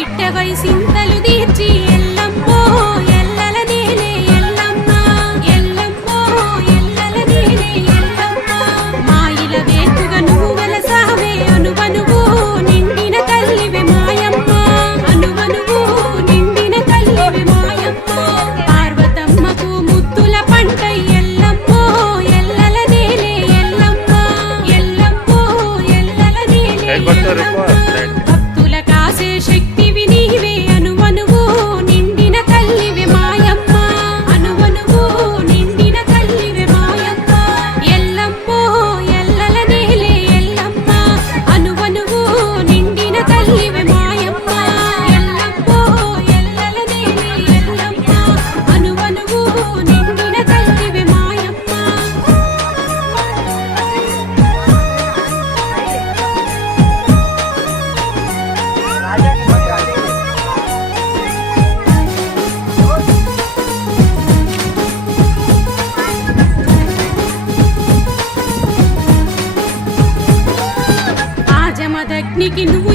బిడ్డవై సింతలు తీర్చి ఎల్లమ్మో ఎల్లల నేలే ఎల్లమ్మ ఎల్లమ్మో ఎల్లల నేలే ఎల్లమ్మ మాయిల వేకుగా నువ్వు వెలసావే అనువనువు నిండిన తల్లివే మాయమ్మ అనువనువు నిండిన తల్లివే మాయమ్మ పార్వతమ్మకు ముత్తుల పంటై ఎల్లమ్మో ఎల్లల నేలే ఎల్లమ్మ ఎల్లమ్మో ఎల్లల నేలే భక్తుల కాసే శక్తివి నీవే అనువనువు నిండిన తల్లివే మాయమ్మ అనువనువు నిండిన తల్లివే మాయమ్మ ఎల్లమ్మో ఎల్లల నేలే ఎల్లమ్మ అనువనువు నిండిన తల్లివే మాయమ్మ ఎల్లమ్మో ఎల్లల నేలే ఎల్లమ్మ అనువనువు నిండిన తల్లివే మాయమ్మ ఆజమదగ్నికి నువ్వు